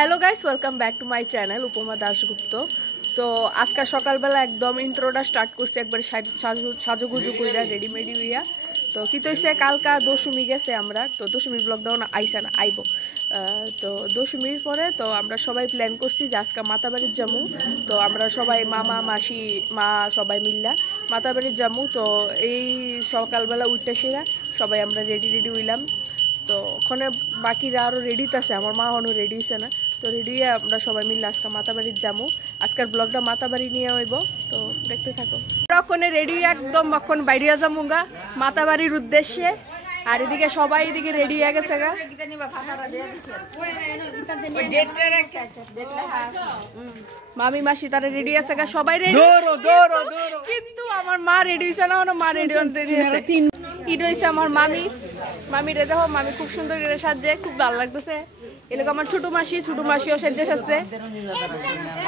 Hello guys, welcome back to my channel উপমা দাশগুপ্ত। তো আজকে সকালবেলা একদম ইন্ট্রোটা স্টার্ট করছি একবার সাজুগুজু কইরা রেডিমেডি হইয়া। তো কি হইছে, কালকা দশমী গেছে আমরা, তো দশমীর ব্লগটাও না আইসা না আইব। তো দশমীর পরে তো আমরা সবাই প্ল্যান করছি যে আজকে মাতাবাড়ির যামু। তো আমরা সবাই মামা মাসি মা সবাই মিল্লা মাতাবাড়ির যামু। তো এই সকালবেলা উঠতে সেরা সবাই আমরা রেডি হইলাম। তো ওখানে বাকিরা আরও রেডি আছে, আমার মা এখনও রেডি হয়েছে না। তো রেডি হয়ে আমরা সবাই মিলে আজকে মাতাবাড়ির যাবো। আজকের ব্লগটা মাতাবাড়ি নিয়ে হইব, তো দেখতে থাকো। ওখানে রেডি একদম এখন বাইরে যাবো মাতাবাড়ির উদ্দেশ্যে। আর এদিকে সবাই এদিকে রেডি হয়ে গেছে গা। মামি মাসি তারা রেডি আছে গা, সবাই রেডি, কিন্তু আমার মা রেডি হয়েছে না, মা রেডি হতে ঈদ হয়েছে আমার মামিরে দেখো, মামি খুব সুন্দর করে সাজছে, খুব ভালো লাগতেছে। এলাকা আমার ছোট মাসিও সাজছে সাজছে।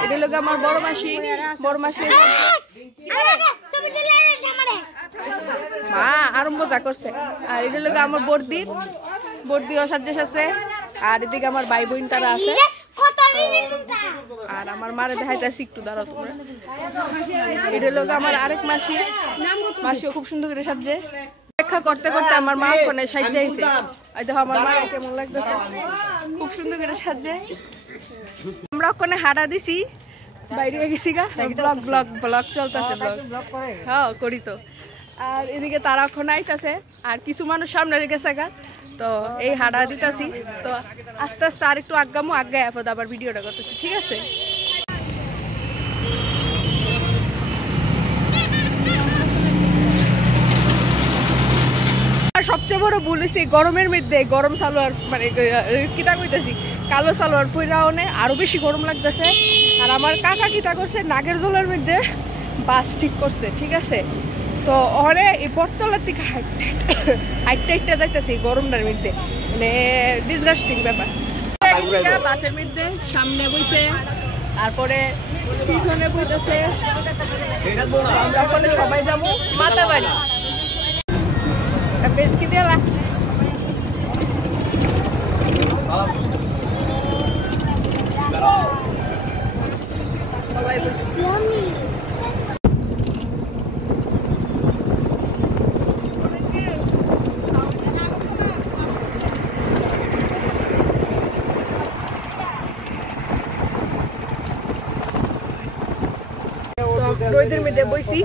এটা লোক আমার বড় মাসি মা আরো মজা করছে। আর এটা লোক আমার বর্দিও সাজছে সাজছে। আর এদিকে আমার ভাই বোন তারা আছে। আর আমার মারে দেখাইতেছি একটু দাঁড়াও তোমরা। এটা লোক আমার আরেক মাসিও খুব সুন্দর করে সাজছে। অপেক্ষা করতে করতে আমার মা ফোনে সাজছে আইছে। দেখো আমার মা কেমন লাগতেছে, খুব সুন্দর করে সাজছে। আমরা ওখানে হাঁটা দিছি, বাইরে গেছি গা, ব্লগ চলতেছে, হ্যাঁ করি তো। আর এদিকে তারা ওখানে আইতাছে, আর কিছু মানুষ সামনে রেখেছে গা। তো এই হাঁটা দিতেছি, তো আস্তে আস্তে আর একটু আগে আবার ভিডিওটা করতেছি, ঠিক আছে? সবচেয়ে বড় ভুল হয়েছে গরমের মধ্যে গরম সালোয়ার, মানে কিতা কইতেছি কালো সালোয়ার পইরাও নে, আরো বেশি গরম লাগতেছে। আর আমার কাকা কিতা করছে, নাগের জলের মধ্যে বাস ঠিক করছে, ঠিক আছে? তো ওরে এই বটতলার থেকে হাইটটা যাইতেছে গরমটার মধ্যে, মানে ডিসগাস্টিং ব্যাপার। বাসের মধ্যে সামনে বইছে, তারপরে পিছনে বইতেছে। আমরা বলে সবাই যাবো মাতাবাড়ি। বেশ কি দিলা সবাই বলছি রোদের মধ্যে বইছি,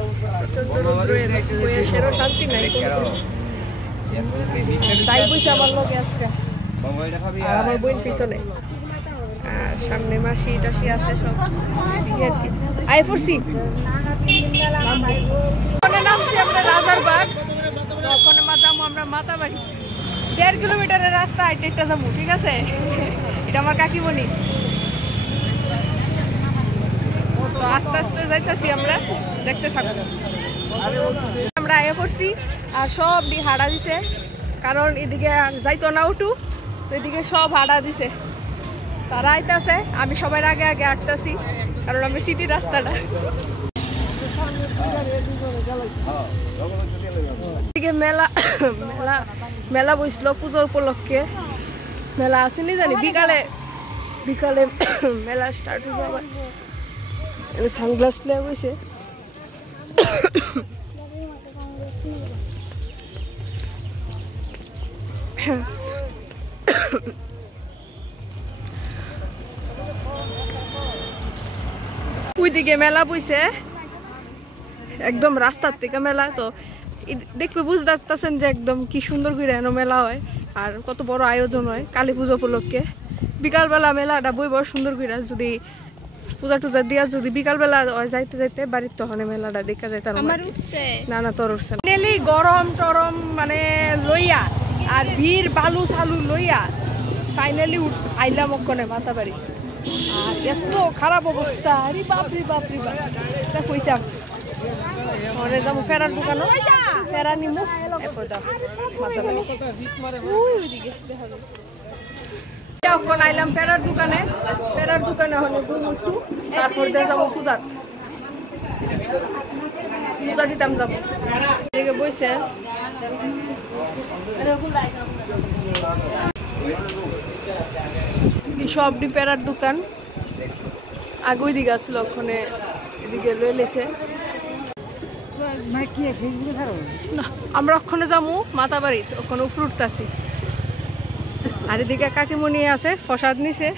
সেরও শান্তি নাই, তাই বইছে আমার লোকে আজকে। আর আমার বোন পিছনে, আর সামনে মাসি টাসি আছে সব। আই পড়ছি নামছি আমরা রাজারবাগ। ওখানে যাবো আমরা মাতাবাড়ি। 1.5 কিলোমিটারের রাস্তা হাইটে যাবো, ঠিক আছে? এটা আমার কাকিমণি। তো আস্তে আস্তে যাইতেছি আমরা, দেখতে থাকবো। আমরা আয়া পড়ছি, আর সব হাঁটা দিছে, কারণ এদিকে যাইতো না উঠু, তো এদিকে সব হাঁটা দিছে। তারা আইতাছে, আমি সবার আগে হাঁটতেছি, কারণ আমি সিটি রাস্তাটা। এদিকে মেলা বসলো পুজোর উপলক্ষে। মেলা আসেনি জানি, বিকালে মেলা স্টার্ট হইব। আবার সানগ্লাস নিয়ে বসে। ওইদিকে মেলা বইছে, একদম রাস্তার থেকে মেলা। তো দেখতে বুঝতেছেন যে একদম কি সুন্দর করে মেলা হয়, আর কত বড় আয়োজন হয় কালী পুজো উপলক্ষে। বিকালবেলা মেলাটা বইব সুন্দর করে, যদি পূজা টুজা দিয়া যদি বিকালবেলা যাইতে বাড়ির, তখন মেলাটা দেখা যায়। না তোর উঠছে গরম টরম মানে লইয়া, আর ভিড় বালু সালু লইয়া ফাইনালি আইলাম ওখানে মাতাবাড়ি। আর এত খারাপ অবস্থা, আরে বাপরে কইতাম। মনে যাবো ফেরার দোকানও, ফেরা নিমু মাতাবাড়ি। এখন আইলাম ফেরার দোকানে হলে তারপর দিয়ে যাবো পূজা দিতাম যাবো। এদিকে বইছে কি সব ডিপেরার দোকান আগে ওই দিকে আসলো ওখানে এদিকে রয়ে লেছে না আমরা ওখানে যাবো মাতাবাড়ি ওখানে উপরে উঠতেছি আর এদিকে কাকিমণি আছে প্রসাদ নিছে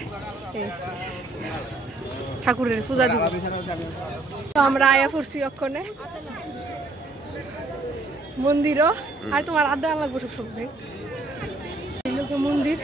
ঠাকুরের পূজা দিব তো আমরা আয়া পড়ছি ওখানে মন্দিরও আর তোমার আড্ডা লাগবো সব সময় মন্দির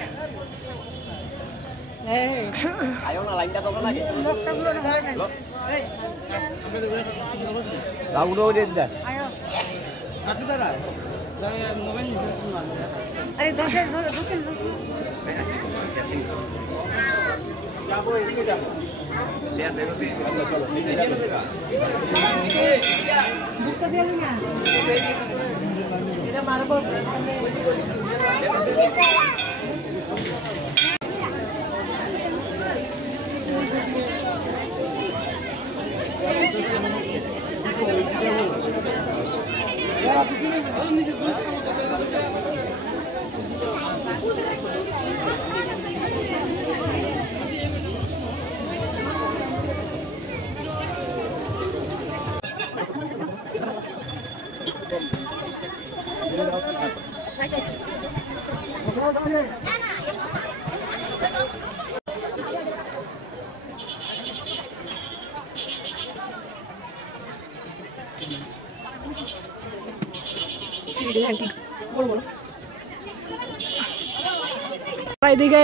এদিকে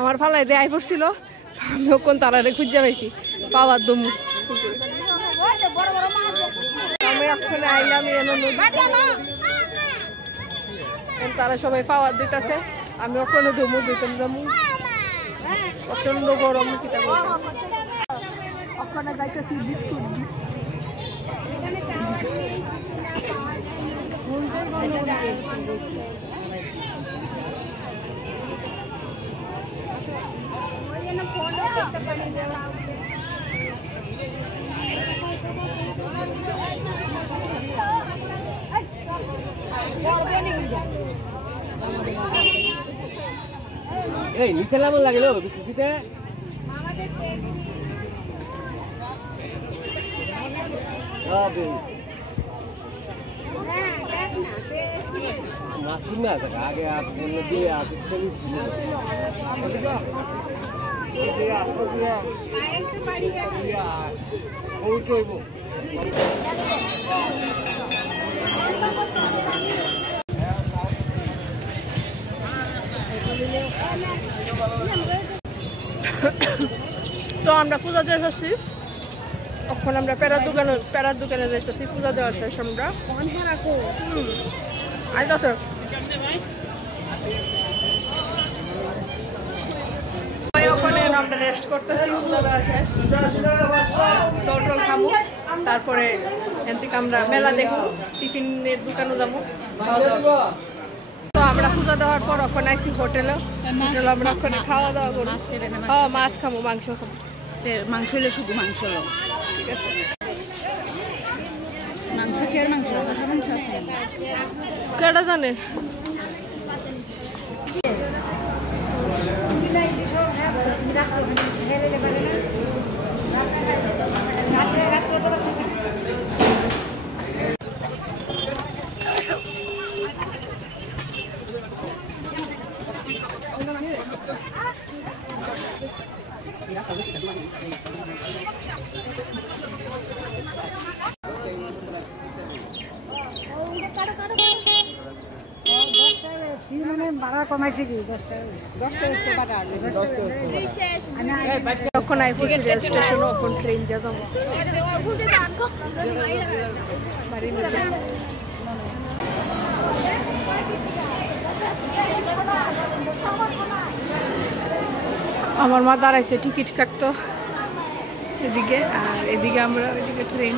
আমার ফালাই দিয়ে আই পড়ছিল আমি ওখান তারারে খুঁজে পাইছি পাওয়ার দমু আমি এখন আইলাম তারা সবাই পাওয়ার দিতেছে আমি ওখানে দমু দিতাম যাবো প্রচন্ড গরম কিতা ওখানে যাইতেছি বিস্কুট এই নিচে লামন লাগিল বিস্কুটিতে মাসুম না থাকে আগে আর বললে দিয়ে আর চলি তো আমরা পূজা দিয়ে আসছি এখন আমরা প্যারার দোকানে যাইতেছি পূজা দেওয়ার শেষ আমরা আইতাছে ওখানে আমরা রেস্ট করতেছি পূজা দেওয়ার শেষ জল টল খাবো তারপরে এখান থেকে আমরা মেলা দেখবো টিফিনের দোকানে যাবো তো আমরা পূজা দেওয়ার পর ওখানে আইসি হোটেলে আমরা ওখানে খাওয়া দাওয়া করবো মাছ খাবো মাংস খাবো মাংস হলে শুধু মাংস ঠিক আছে মাংস কি আর মাংস মাংস আছে কেডা জানে তখন আইফোসি রেল স্টেশন ওপেন ট্রেন দিয়ে যাবো আমার মা দাঁড়াইছে টিকিট কাটতো এদিকে আর এদিকে আমরা এদিকে ট্রেন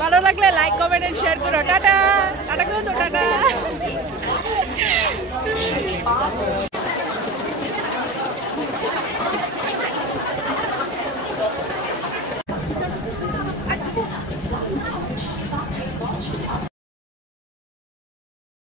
ভালো লাগলে লাইক কমেন্ট এন্ড শেয়ার করো টাটা টাটা করো তো টাটা